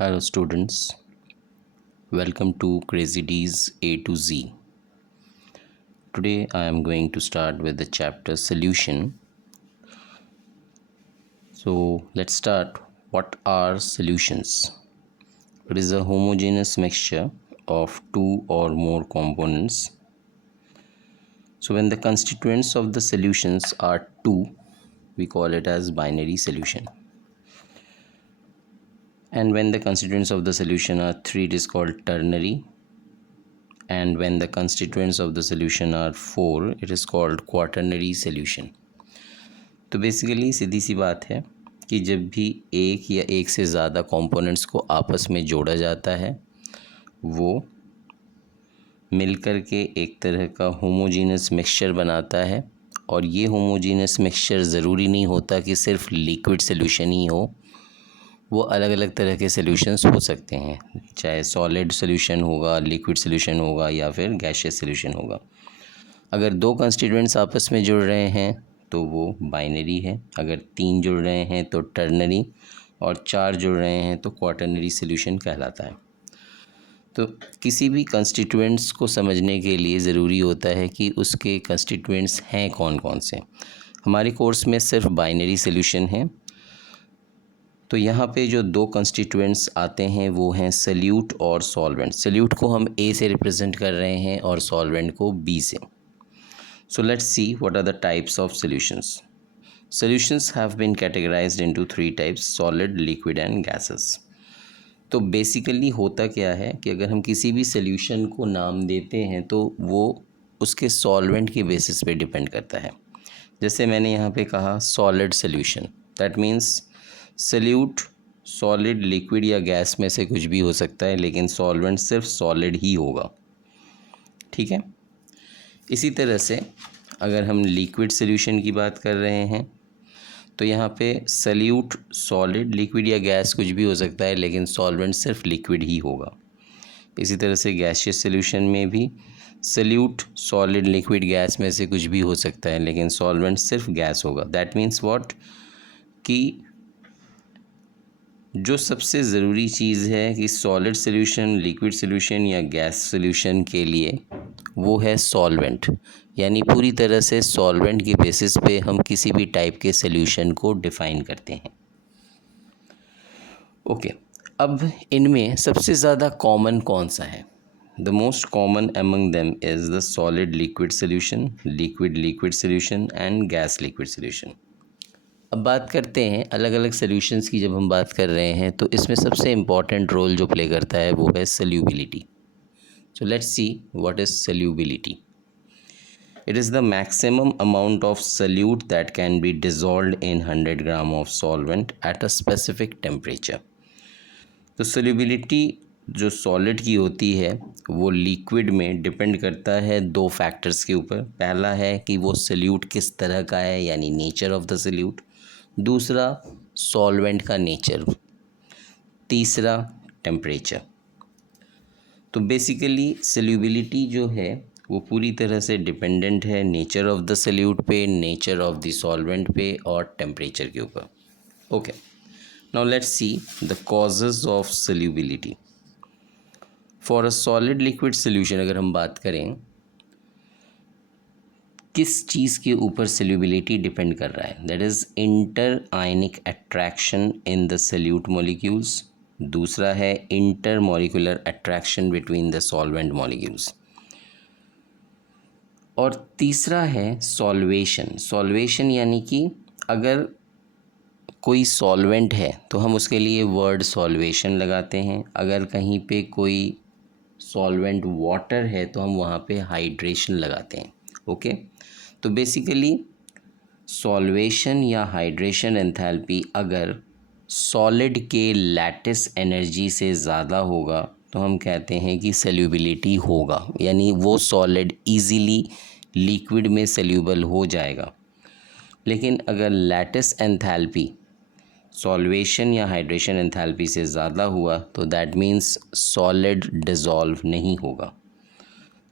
Hello students, welcome to Crazy D's A to Z. Today I am going to start with the chapter solution. So let's start. What are solutions? It is a homogeneous mixture of two or more components. So when the constituents of the solutions are two, we call it as binary solution. And when the constituents of the solution are three, it is called ternary. And when the constituents of the solution are 4, it is called quaternary solution. तो basically सीधी सी बात है कि जब भी एक या एक से ज़्यादा कंपोनेंट्स को आपस में जोड़ा जाता है वो मिलकर के एक तरह का होमोजीनस मिक्सचर बनाता है। और ये होमोजीनस मिक्सचर ज़रूरी नहीं होता कि सिर्फ लिक्विड सॉल्यूशन ही हो, वो अलग अलग तरह के सॉल्यूशंस हो सकते हैं, चाहे सॉलिड सॉल्यूशन होगा, लिक्विड सॉल्यूशन होगा या फिर गैसियस सॉल्यूशन होगा। अगर दो कंस्टिट्यूएंट्स आपस में जुड़ रहे हैं तो वो बाइनरी है, अगर तीन जुड़ रहे हैं तो टर्नरी, और चार जुड़ रहे हैं तो क्वाटर्नरी सॉल्यूशन कहलाता है। तो किसी भी कंस्टिट्यूएंट्स को समझने के लिए ज़रूरी होता है कि उसके कंस्टिट्यूएंट्स हैं कौन कौन से। हमारे कोर्स में सिर्फ बाइनरी सॉल्यूशन है, तो यहाँ पे जो दो कंस्टिट्यूएंट्स आते हैं वो हैं सल्यूट और सॉल्वेंट। सल्यूट को हम ए से रिप्रेजेंट कर रहे हैं और सॉल्वेंट को बी से। So let's see what are the types of solutions. Solutions have been categorised into three types: solid, liquid and gases. तो बेसिकली होता क्या है कि अगर हम किसी भी सॉल्यूशन को नाम देते हैं तो वो उसके सॉल्वेंट के बेसिस पे डिपेंड करता है। जैसे मैंने यहाँ पे कहा solid solution, that means solute solid, liquid या गैस में से कुछ भी हो सकता है, लेकिन सॉल्वेंट सिर्फ सॉलिड ही होगा। ठीक है। इसी तरह से अगर हम लिक्विड सॉल्यूशन की बात कर रहे हैं तो यहाँ पे सल्यूट सॉलिड, लिक्विड या गैस कुछ भी हो सकता है, लेकिन सॉल्वेंट सिर्फ लिक्विड ही होगा। इसी तरह से गैसियस सॉल्यूशन में भी सल्यूट सॉलिड, लिक्विड, गैस में से कुछ भी हो सकता है, लेकिन सॉल्वेंट सिर्फ गैस होगा। दैट मीन्स व्हाट कि जो सबसे ज़रूरी चीज़ है कि सॉलिड सॉल्यूशन, लिक्विड सॉल्यूशन या गैस सॉल्यूशन के लिए वो है सॉल्वेंट। यानी पूरी तरह से सॉल्वेंट के बेसिस पे हम किसी भी टाइप के सॉल्यूशन को डिफ़ाइन करते हैं। ओके, अब इनमें सबसे ज़्यादा कॉमन कौन सा है? The most common among them is the solid liquid solution, liquid liquid solution and gas liquid solution. अब बात करते हैं अलग अलग सॉल्यूशंस की। जब हम बात कर रहे हैं तो इसमें सबसे इम्पॉर्टेंट रोल जो प्ले करता है वो है solubility. So let's see what is solubility. It is the maximum amount of solute that can be dissolved in 100 gram of solvent at a specific temperature. तो सॉल्युबिलिटी जो सॉलिड की होती है वो लिक्विड में डिपेंड करता है दो फैक्टर्स के ऊपर। पहला है कि वो सल्यूट किस तरह का है, यानी नेचर ऑफ द सल्यूट। दूसरा सॉल्वेंट का नेचर। तीसरा टेम्परेचर। तो बेसिकली सॉल्युबिलिटी जो है वो पूरी तरह से डिपेंडेंट है नेचर ऑफ द सल्यूट पे, नेचर ऑफ द सॉल्वेंट पे और टेम्परेचर के ऊपर। Okay, now let's see the causes of solubility. For a solid liquid solution अगर हम बात करें, किस चीज़ के ऊपर सॉल्युबिलिटी डिपेंड कर रहा है? That is inter ionic attraction in the solute molecules. दूसरा है inter molecular attraction between the solvent molecules. और तीसरा है सॉल्वेशन। सॉल्वेशन यानी कि अगर कोई सॉल्वेंट है तो हम उसके लिए वर्ड सॉल्वेशन लगाते हैं। अगर कहीं पे कोई सॉल्वेंट वाटर है तो हम वहाँ पे हाइड्रेशन लगाते हैं। ओके, तो बेसिकली सॉल्वेशन या हाइड्रेशन एंथैल्पी अगर सॉलिड के लैटिस एनर्जी से ज़्यादा होगा तो हम कहते हैं कि सॉल्युबिलिटी होगा, यानी वो सॉलिड इजीली लिक्विड में सॉल्यूबल हो जाएगा। लेकिन अगर लैटिस एंथैल्पी सॉल्वेशन या हाइड्रेशन एंथैल्पी से ज़्यादा हुआ तो दैट मीन्स सॉलिड डिज़ोल्व नहीं होगा।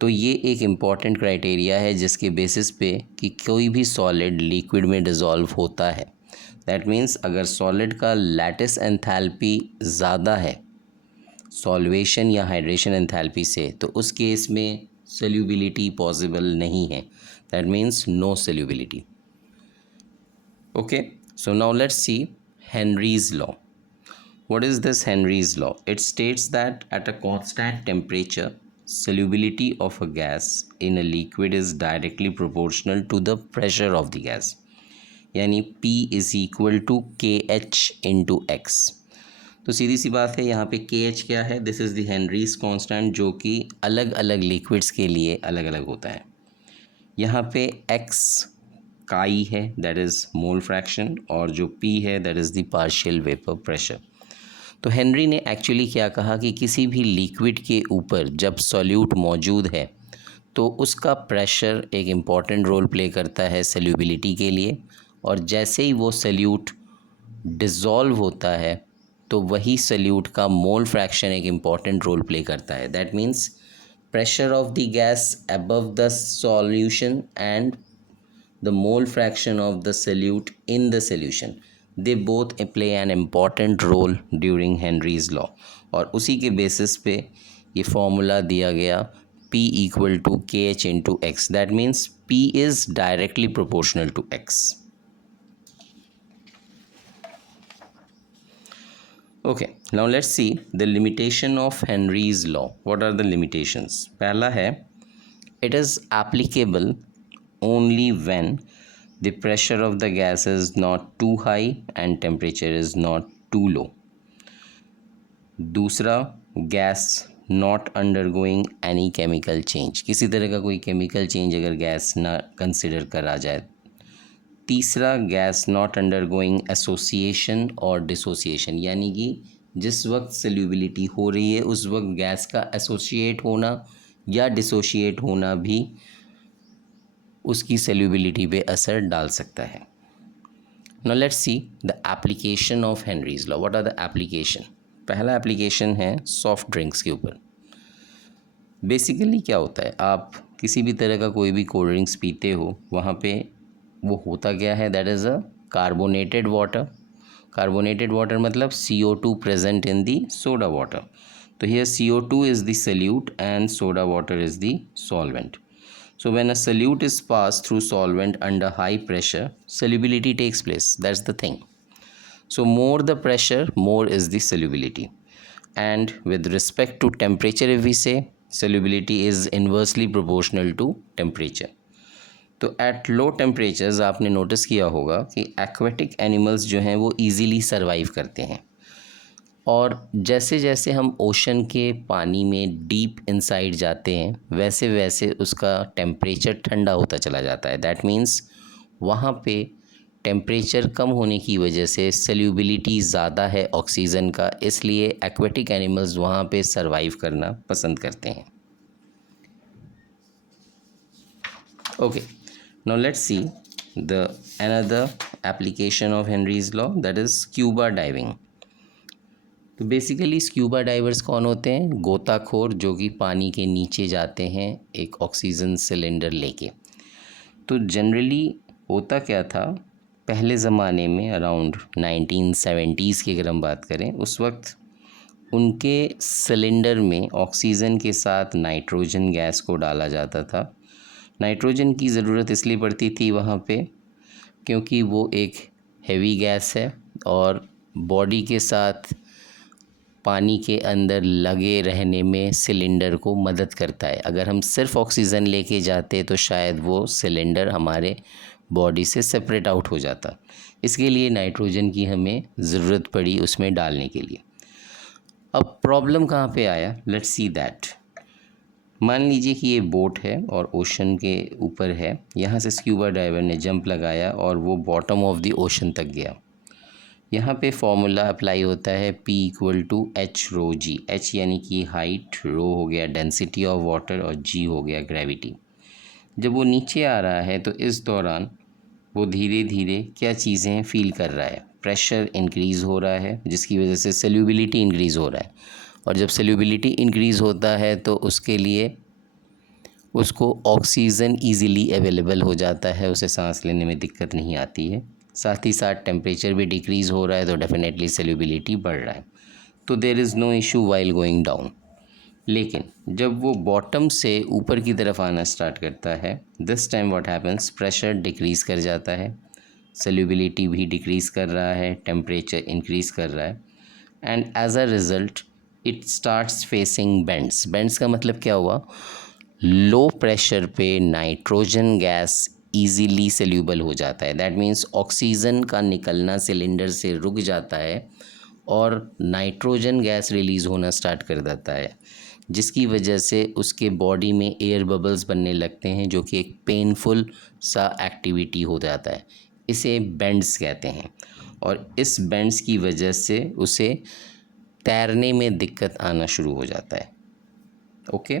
तो ये एक इम्पॉर्टेंट क्राइटेरिया है जिसके बेसिस पे कि कोई भी सॉलिड लिक्विड में डिज़ोल्व होता है। दैट मीन्स अगर सॉलिड का लैटिस एंथैल्पी ज़्यादा है सॉल्वेशन या हाइड्रेशन एंथैल्पी से, तो उस केस में सॉल्युबिलिटी पॉसिबल नहीं है, that means no solubility. Okay, so now let's see Henry's law. What is this Henry's law? It states that at a constant temperature, solubility of a gas in a liquid is directly proportional to the pressure of the gas. यानी P is equal to KH into X. तो सीधी सी बात है, यहाँ पे KH क्या है? This is the Henrys constant, जो कि अलग अलग लिक्विड्स के लिए अलग अलग होता है. यहाँ पे X काई है, दैट इज़ मोल फ्रैक्शन, और जो P है that is the partial vapour pressure. तो हेनरी ने एक्चुअली क्या कहा कि किसी भी लिक्विड के ऊपर जब सॉल्यूट मौजूद है तो उसका प्रेशर एक इम्पॉर्टेंट रोल प्ले करता है सॉल्युबिलिटी के लिए, और जैसे ही वो सॉल्यूट डिज़ोल्व होता है तो वही सॉल्यूट का मोल फ्रैक्शन एक इम्पॉर्टेंट रोल प्ले करता है. That means pressure of the gas above the solution and the mole fraction of the solute in the solution, they both play an important role during Henry's law. और उसी के basis पे ये formula दिया गया P equal to KH into X. That means P is directly proportional to X. Okay, now let's see the limitation of Henry's law. What are the limitations? पहला है, it is applicable only when the pressure of the gas is not too high and temperature is not too low. दूसरा, gas not undergoing any chemical change, किसी तरह का कोई chemical change अगर gas ना consider करा जाए. तीसरा, गैस not undergoing association और dissociation, यानी कि जिस वक्त सॉल्युबिलिटी हो रही है उस वक्त गैस का एसोसिएट होना या डिसोशिएट होना भी उसकी सॉल्युबिलिटी पे असर डाल सकता है. Now let's see the application of Henry's law. What are the application? पहला एप्लीकेशन है सॉफ्ट ड्रिंक्स के ऊपर. बेसिकली क्या होता है, आप किसी भी तरह का कोई भी कोल्ड ड्रिंक्स पीते हो, वहाँ पे वो होता क्या है, that is a carbonated water. Carbonated water मतलब CO2 present in the soda water. तो here CO2 is the solute and soda water is the solvent. So when a solute is passed through solvent under high pressure, solubility takes place. That's the thing. So more the pressure, more is the solubility. And with respect to temperature, if we say, solubility is inversely proportional to temperature. तो at low temperatures आपने notice किया होगा कि aquatic animals जो हैं वो easily survive करते हैं, और जैसे जैसे हम ओशन के पानी में डीप इनसाइड जाते हैं वैसे वैसे उसका टेम्परेचर ठंडा होता चला जाता है. दैट मीन्स वहाँ पे टेम्परेचर कम होने की वजह से सॉल्युबिलिटी ज़्यादा है ऑक्सीजन का, इसलिए एक्वेटिक एनिमल्स वहाँ पे सरवाइव करना पसंद करते हैं. Okay, now let's see the another application of Henry's law, that is scuba diving. तो बेसिकली स्क्यूबा डाइवर्स कौन होते हैं? गोताखोर जो कि पानी के नीचे जाते हैं एक ऑक्सीजन सिलेंडर लेके. तो जनरली होता क्या था, पहले ज़माने में अराउंड 1970s की अगर हम बात करें, उस वक्त उनके सिलेंडर में ऑक्सीजन के साथ नाइट्रोजन गैस को डाला जाता था. नाइट्रोजन की ज़रूरत इसलिए पड़ती थी वहाँ पे क्योंकि वो एक हैवी गैस है और बॉडी के साथ पानी के अंदर लगे रहने में सिलेंडर को मदद करता है. अगर हम सिर्फ ऑक्सीजन लेके जाते तो शायद वो सिलेंडर हमारे बॉडी से सेपरेट आउट हो जाता. इसके लिए नाइट्रोजन की हमें ज़रूरत पड़ी उसमें डालने के लिए. अब प्रॉब्लम कहाँ पे आया, लेट्स सी दैट. मान लीजिए कि ये बोट है और ओशन के ऊपर है, यहाँ से स्क्यूबा डाइवर ने जंप लगाया और वो बॉटम ऑफ द ओशन तक गया. यहाँ पे फॉर्मूला अप्लाई होता है P equal to H rho G. H यानी कि हाइट, रो हो गया डेंसिटी ऑफ वाटर और G हो गया ग्रेविटी. जब वो नीचे आ रहा है तो इस दौरान वो धीरे धीरे क्या चीज़ें फील कर रहा है, प्रेशर इंक्रीज़ हो रहा है जिसकी वजह से सॉल्युबिलिटी इंक्रीज़ हो रहा है. और जब सॉल्युबिलिटी इंक्रीज़ होता है तो उसके लिए उसको ऑक्सीजन ईज़िली अवेलेबल हो जाता है, उसे सांस लेने में दिक्कत नहीं आती है. साथ ही साथ टेम्परेचर भी डिक्रीज़ हो रहा है तो डेफिनेटली सॉल्युबिलिटी बढ़ रहा है. तो there is no issue while going down. लेकिन जब वो बॉटम से ऊपर की तरफ आना स्टार्ट करता है, this time what happens, pressure decrease कर जाता है, सॉल्युबिलिटी भी डिक्रीज़ कर रहा है, टेम्परेचर इंक्रीज़ कर रहा है, and as a result it starts facing bends. Bends का मतलब क्या हुआ, लो प्रेशर पे नाइट्रोजन गैस ईजीली सेल्यूबल हो जाता है। दैट मीन्स ऑक्सीजन का निकलना सिलेंडर से रुक जाता है और नाइट्रोजन गैस रिलीज़ होना स्टार्ट कर देता है, जिसकी वजह से उसके बॉडी में एयर बबल्स बनने लगते हैं, जो कि एक पेनफुल सा एक्टिविटी हो जाता है। इसे बेंड्स कहते हैं, और इस बेंड्स की वजह से उसे तैरने में दिक्कत आना शुरू हो जाता है। ओके,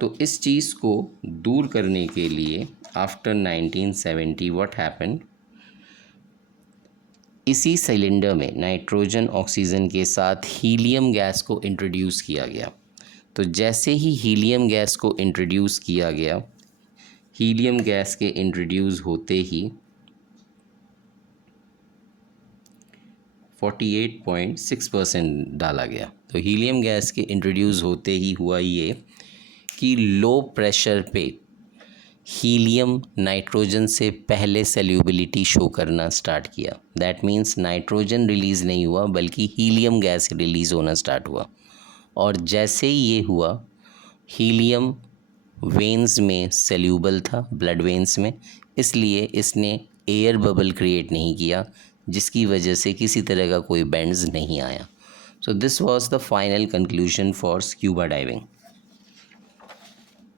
तो इस चीज़ को दूर करने के लिए आफ्टर 1970 व्हाट हैपेंड, इसी सिलेंडर में नाइट्रोजन ऑक्सीजन के साथ हीलियम गैस को इंट्रोड्यूस किया गया। तो जैसे ही हीलियम गैस को इंट्रोड्यूस किया गया, हीलियम गैस के इंट्रोड्यूस होते ही 48.6% डाला गया। तो हीलियम गैस के इंट्रोड्यूस होते ही हुआ ये कि लो प्रेशर पे हीलियम नाइट्रोजन से पहले सेल्यूबिलिटी शो करना स्टार्ट किया। दैट मीन्स नाइट्रोजन रिलीज़ नहीं हुआ बल्कि हीलियम गैस रिलीज़ होना स्टार्ट हुआ, और जैसे ही ये हुआ, हीलियम वेन्स में सेल्यूबल था, ब्लड वेन्स में, इसलिए इसने एयर बबल क्रिएट नहीं किया, जिसकी वजह से किसी तरह का कोई बेंड्स नहीं आया। So this was the final conclusion for scuba diving.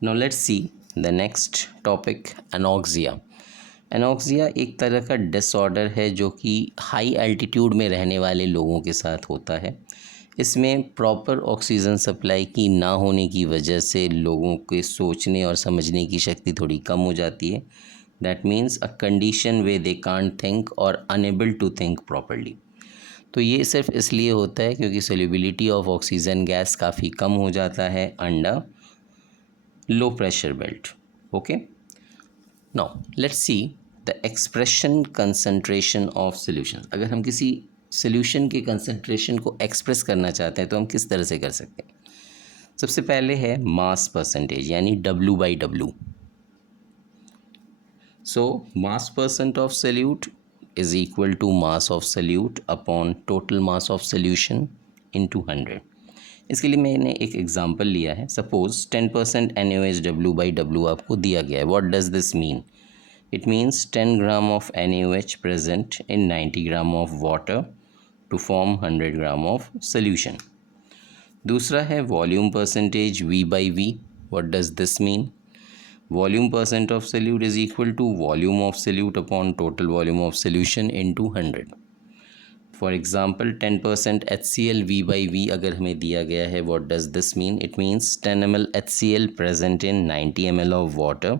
Now let's see the next topic, anoxia. Anoxia एक तरह का डिसऑर्डर है जो कि हाई एल्टीट्यूड में रहने वाले लोगों के साथ होता है। इसमें प्रॉपर ऑक्सीजन सप्लाई की ना होने की वजह से लोगों के सोचने और समझने की शक्ति थोड़ी कम हो जाती है। That means a condition way they can't think और अनेबल टू थिंक प्रॉपरली। तो ये सिर्फ इसलिए होता है क्योंकि सोल्यूबिलिटी ऑफ ऑक्सीजन गैस काफ़ी कम हो जाता है under low pressure belt. Okay, now let's see the expression concentration of solution. अगर हम किसी सॉल्यूशन के कंसंट्रेशन को एक्सप्रेस करना चाहते हैं तो हम किस तरह से कर सकते हैं। सबसे पहले है मास परसेंटेज, यानी W/W। So mass percent of solute is equal to mass of solute upon total mass of solution into 100। इसके लिए मैंने एक एग्जांपल लिया है। सपोज 10% NaOH W/W आपको दिया गया है। What does this mean? It means 10 gram of NaOH present in 90 gram of water to form 100 gram of solution. दूसरा है volume percentage V/V। What does this mean? Volume percent of solute is equal to volume of solute upon total volume of solution into 100। For example 10% HCl V/V अगर हमें दिया गया है, what does this mean? It means 10 ml HCl present in 90 ml of water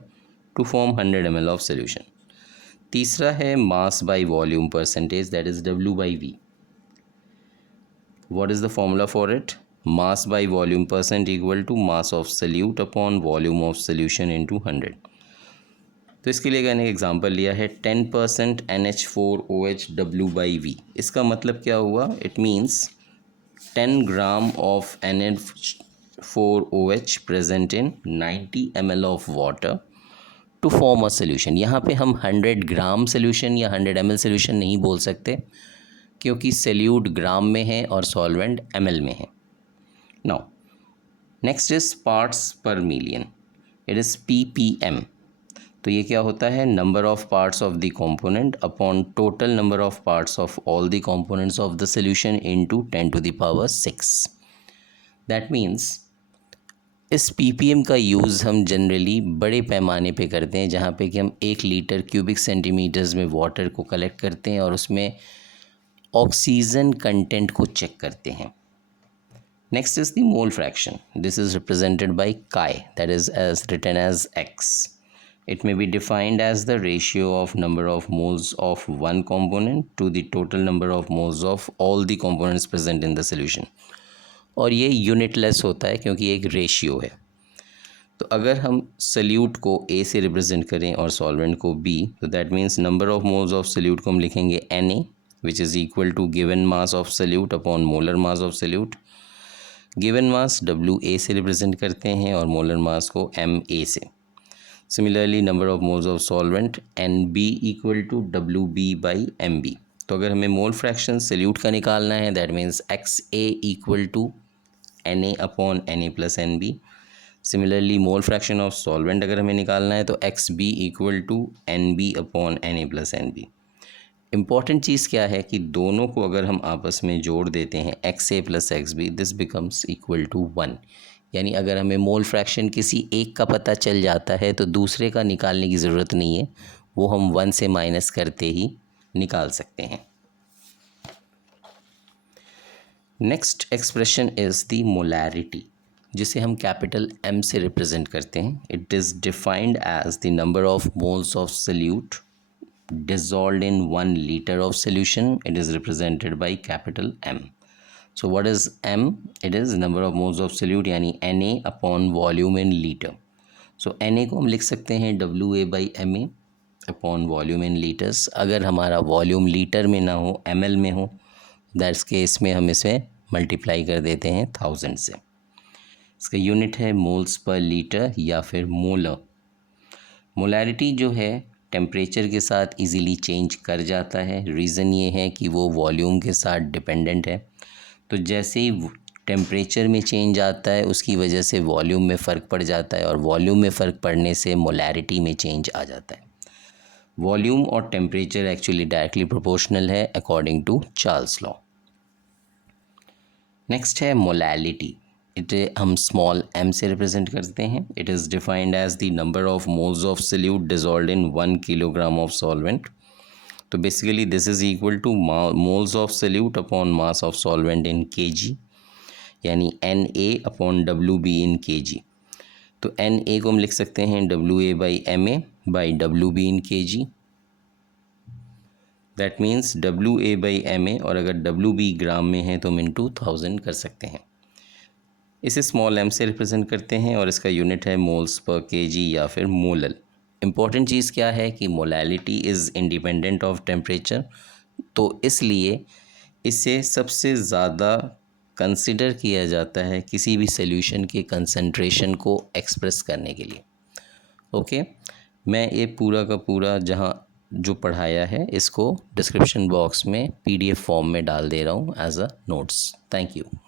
to form 100 ml of solution. तीसरा है mass by volume percentage, that is W/V। What is the formula for it? Mass by volume percent equal to mass of solute upon volume of solution into 100। तो इसके लिए मैंने example लिया है 10% NH4OH W/V। इसका मतलब क्या हुआ? It means 10 gram of NH4OH present in 90 ml of water to form a solution. यहाँ पे हम 100 ग्राम सोल्यूशन या 100 ml सोल्यूशन नहीं बोल सकते, क्योंकि सोल्यूट ग्राम में है और सॉल्वेंट ml में है। नाउ नेक्स्ट इज पार्ट्स पर मिलियन, इट इज़ ppm। तो ये क्या होता है? Number of parts of the component upon total number of parts of all the components of the solution into 10⁶। That means इस ppm का यूज़ हम generally बड़े पैमाने पे करते हैं, जहाँ पे कि हम 1 लीटर क्यूबिक सेंटीमीटर्स में वाटर को कलेक्ट करते हैं और उसमें ऑक्सीजन कंटेंट को चेक करते हैं। Next is the mole fraction. This is represented by chi, that is as written as x. It may be defined as the ratio of number of moles of one component to the total number of moles of all the components present in the solution. और ये unitless होता है क्योंकि एक ratio है। तो अगर हम सल्यूट को A से रिप्रेजेंट करें और सॉल्वेंट को B, तो that means number of moles of salute को हम लिखेंगे Na which is equal to given mass of solute upon molar mass of solute. Given mass WA से रिप्रेजेंट करते हैं और मोलर मास को MA से. Similarly number of moles of solvent NB equal to WB by MB. तो अगर हमें mole fraction salute का निकालना है, that means XA equal to NA upon NA plus NB. Similarly mole fraction of solvent अगर हमें निकालना है तो XB equal to NB upon NA plus NB. Important चीज़ क्या है कि दोनों को अगर हम आपस में जोड़ देते हैं XA plus XB, this becomes equal to 1. यानी अगर हमें मोल फ्रैक्शन किसी एक का पता चल जाता है तो दूसरे का निकालने की ज़रूरत नहीं है, वो हम 1 से माइनस करते ही निकाल सकते हैं. Next expression is the molarity, जिसे हम कैपिटल M से रिप्रेजेंट करते हैं. It is defined as the number of moles of solute dissolved in 1 liter of solution. It is represented by capital M. So what is M? It is number of moles of solute यानी Na upon volume in liter. So Na को हम लिख सकते हैं WA by Ma upon volume in liters. अगर हमारा volume litre में ना हो, ml में हो, दैट्स केस में हम इसे मल्टीप्लाई कर देते हैं 1000 से. इसका यूनिट है मोल्स पर लीटर या फिर मोलर. मोलैरिटी जो है टेम्परेचर के साथ इजीली चेंज कर जाता है. रीज़न ये है कि वो वॉल्यूम के साथ डिपेंडेंट है. तो जैसे ही टेम्परेचर में चेंज आता है उसकी वजह से वॉल्यूम में फ़र्क पड़ जाता है और वॉल्यूम में फ़र्क पड़ने से मोलैरिटी में चेंज आ जाता है. वॉल्यूम और टेम्परेचर एक्चुअली डायरेक्टली प्रोपोर्शनल है according to Charles law. Next है मोलैलिटी. इट हम स्मॉल m से रिप्रेजेंट करते हैं. It is defined as the number of moles of solute dissolved in 1 kilogram of solvent. तो basically this is equal to moles of solute upon mass of solvent in kg, यानी Na upon WB in kg. तो Na को हम लिख सकते हैं WA by MA by WB in kg. That means WA by MA, और अगर WB ग्राम में है तो हम इंटू 1000 कर सकते हैं. इसे स्मॉल m से रिप्रेजेंट करते हैं और इसका यूनिट है मोल्स पर kg या फिर मोलल. इम्पॉर्टेंट चीज़ क्या है कि molality is independent of temperature, तो इसलिए इसे सबसे ज़्यादा कंसिडर किया जाता है किसी भी सॉल्यूशन के कंसंट्रेशन को एक्सप्रेस करने के लिए. ओके, मैं ये पूरा का पूरा जहाँ जो पढ़ाया है इसको डिस्क्रिप्शन बॉक्स में PDF फॉर्म में डाल दे रहा हूँ as a notes. Thank you.